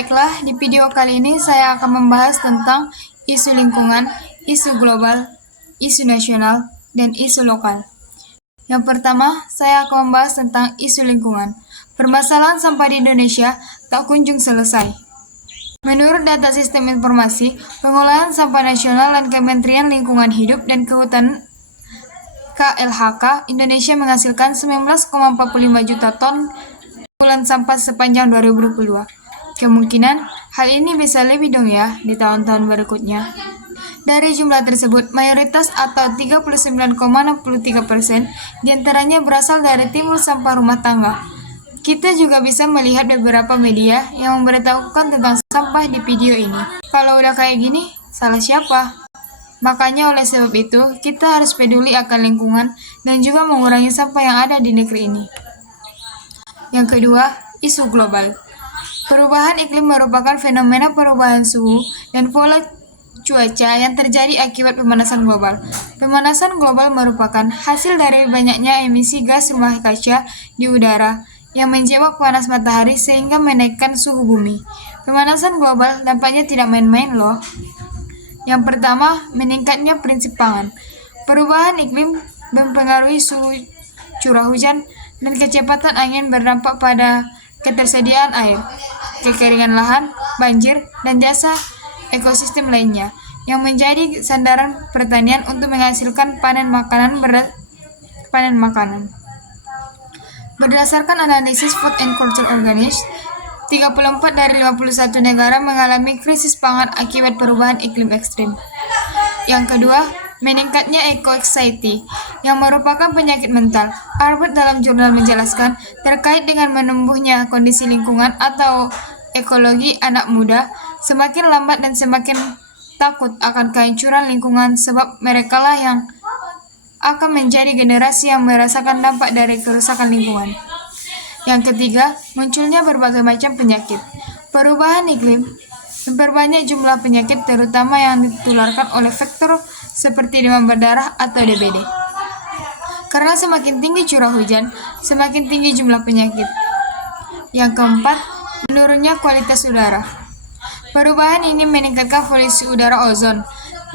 Baiklah, di video kali ini saya akan membahas tentang isu lingkungan, isu global, isu nasional, dan isu lokal. Yang pertama, saya akan membahas tentang isu lingkungan. Permasalahan sampah di Indonesia tak kunjung selesai. Menurut data Sistem Informasi Pengolahan Sampah Nasional dan Kementerian Lingkungan Hidup dan Kehutanan KLHK, Indonesia menghasilkan 19,45 juta ton kumpulan sampah sepanjang 2022. Kemungkinan hal ini bisa lebih dong ya di tahun-tahun berikutnya. Dari jumlah tersebut, mayoritas atau 39,63% diantaranya berasal dari timbul sampah rumah tangga. Kita juga bisa melihat beberapa media yang memberitahukan tentang sampah di video ini. Kalau udah kayak gini, salah siapa? Makanya oleh sebab itu, kita harus peduli akan lingkungan dan juga mengurangi sampah yang ada di negeri ini. Yang kedua, isu global. Perubahan iklim merupakan fenomena perubahan suhu dan pola cuaca yang terjadi akibat pemanasan global. Pemanasan global merupakan hasil dari banyaknya emisi gas rumah kaca di udara yang menjebak panas matahari sehingga menaikkan suhu bumi. Pemanasan global dampaknya tidak main-main loh. Yang pertama, meningkatnya prinsip pangan. Perubahan iklim mempengaruhi suhu curah hujan dan kecepatan angin berdampak pada ketersediaan air, kekeringan lahan, banjir, dan jasa ekosistem lainnya yang menjadi sandaran pertanian untuk menghasilkan panen makanan. Berdasarkan analisis Food and Culture Organization, 34 dari 51 negara mengalami krisis pangan akibat perubahan iklim ekstrim. Yang kedua, meningkatnya eco-anxiety, yang merupakan penyakit mental. Albert dalam jurnal menjelaskan, terkait dengan menumbuhnya kondisi lingkungan atau ekologi anak muda, semakin lambat dan semakin takut akan kehancuran lingkungan sebab merekalah yang akan menjadi generasi yang merasakan dampak dari kerusakan lingkungan. Yang ketiga, munculnya berbagai macam penyakit. Perubahan iklim memperbanyak jumlah penyakit terutama yang ditularkan oleh vektor seperti demam berdarah atau DBD. Karena semakin tinggi curah hujan, semakin tinggi jumlah penyakit. Yang keempat, menurunnya kualitas udara. Perubahan ini meningkatkan polusi udara ozon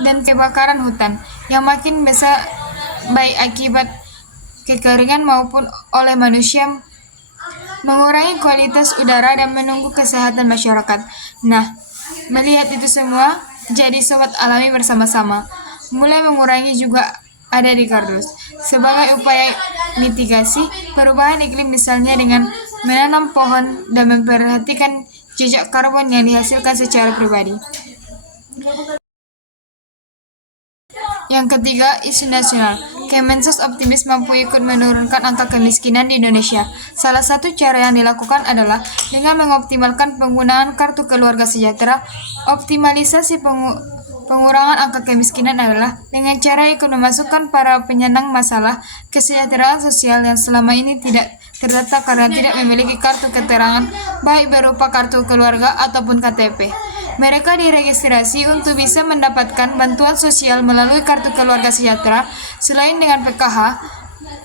dan kebakaran hutan yang makin besar baik akibat kekeringan maupun oleh manusia, mengurangi kualitas udara dan menunggu kesehatan masyarakat. Nah, melihat itu semua, jadi sobat alami bersama-sama. Mulai mengurangi juga ada di kardus. Sebagai upaya mitigasi perubahan iklim misalnya dengan menanam pohon dan memperhatikan jejak karbon yang dihasilkan secara pribadi. Yang ketiga, isu nasional. Kemensos optimis mampu ikut menurunkan angka kemiskinan di Indonesia. Salah satu cara yang dilakukan adalah dengan mengoptimalkan penggunaan kartu keluarga sejahtera. Optimalisasi pengurangan angka kemiskinan adalah dengan cara ikut memasukkan para penyandang masalah kesejahteraan sosial yang selama ini tidak terdata karena tidak memiliki kartu keterangan baik berupa kartu keluarga ataupun KTP. Mereka diregistrasi untuk bisa mendapatkan bantuan sosial melalui kartu keluarga sejahtera. Selain dengan PKH,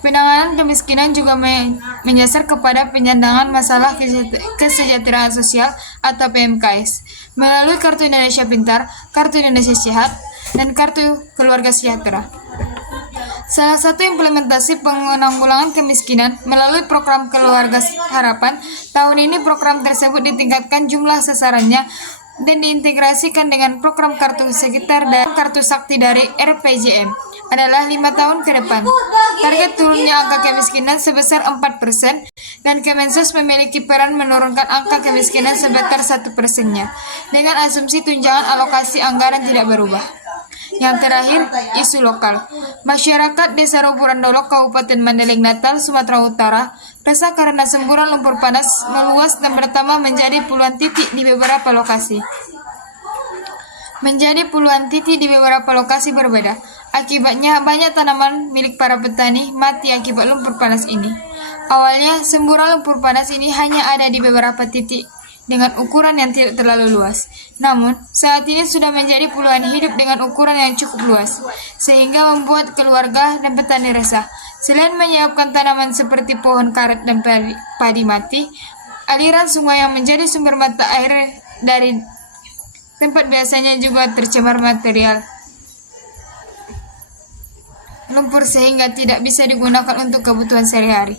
penanganan kemiskinan juga menyasar kepada penyandangan masalah kesejahteraan sosial atau PMKS melalui Kartu Indonesia Pintar, Kartu Indonesia Sehat, dan Kartu Keluarga Sejahtera. Salah satu implementasi penanggulangan kemiskinan melalui program Keluarga Harapan. Tahun ini program tersebut ditingkatkan jumlah sasarannya dan diintegrasikan dengan program Kartu Sekitar dan Kartu Sakti dari RPJM adalah 5 tahun ke depan. Target turunnya angka kemiskinan sebesar 4% dan Kemensos memiliki peran menurunkan angka kemiskinan sebesar 1%-nya dengan asumsi tunjangan alokasi anggaran tidak berubah. Yang terakhir, isu lokal. Masyarakat Desa Roburan Dolok, Kabupaten Mandailing Natal, Sumatera Utara, resah karena semburan lumpur panas meluas dan bertambah menjadi puluhan titik di beberapa lokasi. Berbeda. Akibatnya, banyak tanaman milik para petani mati akibat lumpur panas ini. Awalnya, semburan lumpur panas ini hanya ada di beberapa titik dengan ukuran yang tidak terlalu luas. Namun, saat ini sudah menjadi puluhan hidup dengan ukuran yang cukup luas, sehingga membuat keluarga dan petani resah. Selain menyiapkan tanaman seperti pohon karet dan padi mati, aliran sungai yang menjadi sumber mata air dari tempat biasanya juga tercemar material lumpur sehingga tidak bisa digunakan untuk kebutuhan sehari-hari.